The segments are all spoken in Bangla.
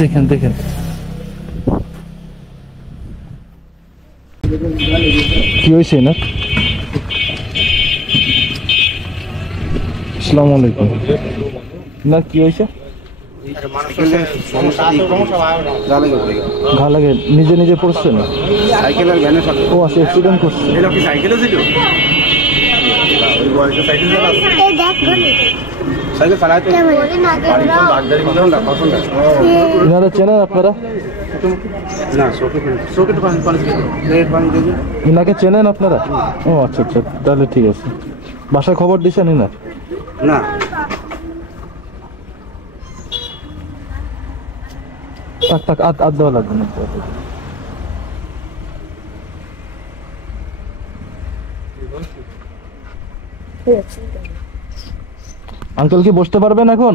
দেখেন দেখেন কি হয়েছে না? আসসালামু আলাইকুম। না কি হয়েছে? ঘা লাগে নিজে নিজে পড়ছে না? সাইকেলের ভ্যানের সাথে। ও আচ্ছা, অ্যাক্সিডেন্ট করছে। এটা কি সাইকেলে ছিল? সাইকেল চালাতে এনারা চেনেন আপনারা? না, চোখে এনাকে চেনেন আপনারা? ও আচ্ছা আচ্ছা, তাহলে ঠিক আছে। বাসায় খবর দিচ্ছেন এনার? না, থাক থাক, আর দেওয়া লাগবে না। আঙ্কেল কি বসতে পারবেন এখন?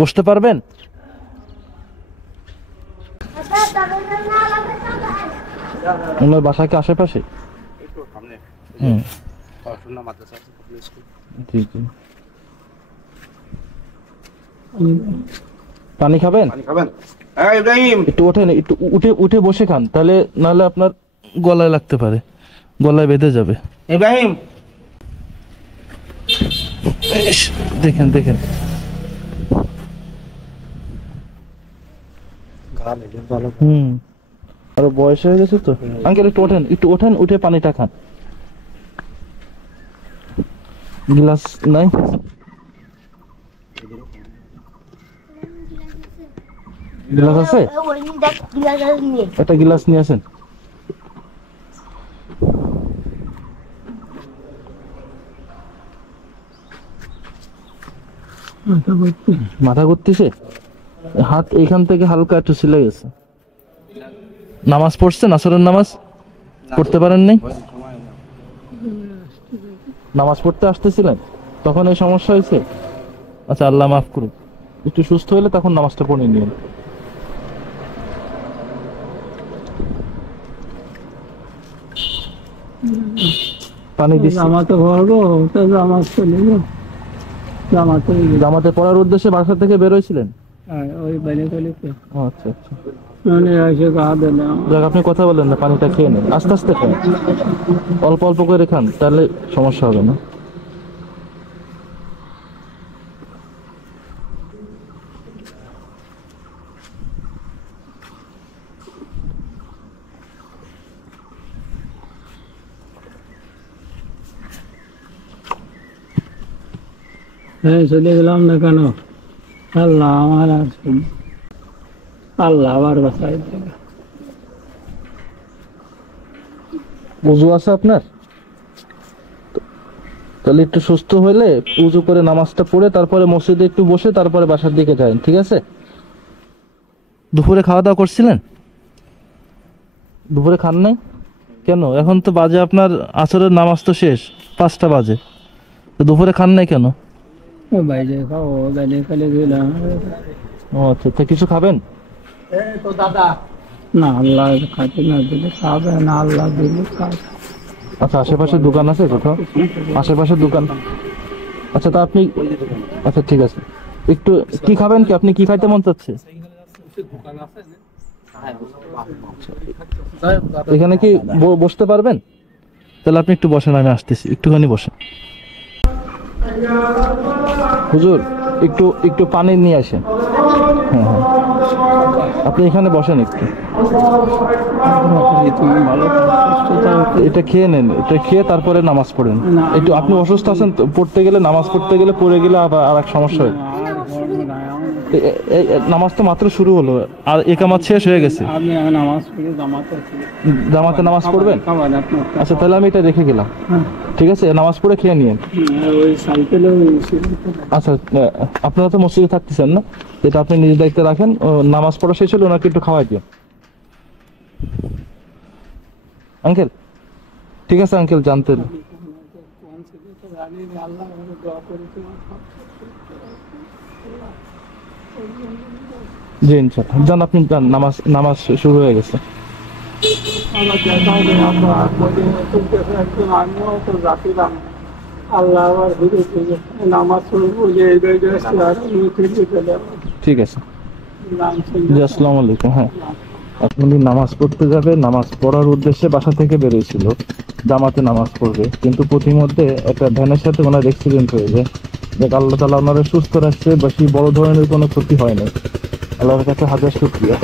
বসতে পারবেন? ওনার বাসা কি আশেপাশে? হুম, জি জি। পানি খাবেন? ইব্রাহিম একটু ওঠেন, একটু উঠে উঠে বসে খান, তাহলে নাহলে আপনার গলায় লাগতে পারে, গলায় বেঁধে যাবে। ইব্রাহিম দেখেন দেখেন হুম, আরো বয়স হয়ে গেছে তো। আঙ্কেল একটু ওঠেন, একটু ওঠেন, উঠে পানিটা খান। গ্লাস নাই? গ্লাস আছে? একটা গ্লাস নিয়ে আসেন। মাথা ঘুরতেছে, হাত এইখান থেকে হালকা একটু ছিলে গেছে। নামাজ পড়ছেন? আসরের নামাজ পড়তে পারেন নাই? নামাজ পড়তে আসতেছিলেন তখন এই সমস্যা হয়েছে? আচ্ছা, আল্লাহ মাফ করুন। একটু সুস্থ হলে তখন নামাজটা পড়ে নিন। পানি দিচ্ছি। জামাতে পড়ার উদ্দেশ্যে বাসা থেকে বের হয়েছিলেন? আচ্ছা আচ্ছা, যাক, আপনি কথা বলেন না, পানিটা খেয়ে নেন, আস্তে আস্তে খান, অল্প অল্প করে খান, তাহলে সমস্যা হবে না। চলে গেলাম না কেন? আল্লাহ আমার আল্লাহ আবার বাসায়। উযু আছে আপনার? তাহলে একটু সুস্থ হলে উযু করে নামাজটা পড়ে তারপরে মসজিদে একটু বসে তারপরে বাসার দিকে যান, ঠিক আছে? দুপুরে খাওয়া দাওয়া করছিলেন? দুপুরে খান নাই কেন? এখন তো বাজে আপনার আসরের নামাজ তো শেষ, 5টা বাজে, তো দুপুরে খান নাই কেন? বাইরে খাও, বাইরে খালে গেলাম। ও আচ্ছা, তা কিছু খাবেন? না, আল্লাহ খাতে না দিলে খাবে না, আল্লাহ দিলে খাবে। আচ্ছা, আশেপাশে দোকান আছে কোথাও? আশেপাশে দোকান? আচ্ছা, তা আপনি, আচ্ছা ঠিক আছে, একটু কি খাবেন? কি আপনি কি খাইতে মন চাচ্ছে? এখানে কি বসতে পারবেন? তাহলে আপনি একটু বসেন, আমি আসতেছি, একটুখানি বসেন। হুজুর, একটু একটু পানি নিয়ে আসেন। হ্যাঁ হ্যাঁ, আপনি এখানে বসেন একটু। এটা খেয়ে নেন, এটা খেয়ে তারপরে নামাজ পড়েন। একটু আপনি অসুস্থ আছেন, পড়তে গেলে, নামাজ পড়তে গেলে পড়ে গেলে আবার আর এক সমস্যা হয়। নামাজ তো মাত্র শুরু হলো, আর একামাত শেষ হয়ে গেছে। জামাতে নামাজ পড়বেন? আচ্ছা, তাহলে আমি এটা রেখে গেলাম, ঠিক আছে? নামাজ পড়ে খেয়ে নিয়েন। আচ্ছা, আপনারা তো মসজিদে থাকতেছেন না, এটা আপনি নিজ দায়িত্বে রাখেন। নামাজ পড়া শেষ হলে ওনাকে একটু খাওয়াই দিন। আঙ্কেল, ঠিক আছে আঙ্কেল, জানতেন। জি ইনশাআল্লাহ, যান আপনি যান, নামাজ শুরু হয়ে গেছে। আল্লাহ আবার নামাজ শুরু ঠিক আছে জি, আসসালামু আলাইকুম। হ্যাঁ, আপনি নামাজ পড়তে যাবে, নামাজ পড়ার উদ্দেশ্যে বাসা থেকে বেরিয়েছিল, জামাতে নামাজ পড়বে, কিন্তু পথিমধ্যে একটা ভ্যানের সাথে ওনার অ্যাক্সিডেন্ট হয়ে যায়। দেখ আল্লাহ তাআলা ওনারা সুস্থ রাখছে, বেশি বড় ধরনের কোনো ক্ষতি হয় না। আল্লাহর কাছে হাজার শুকরিয়া।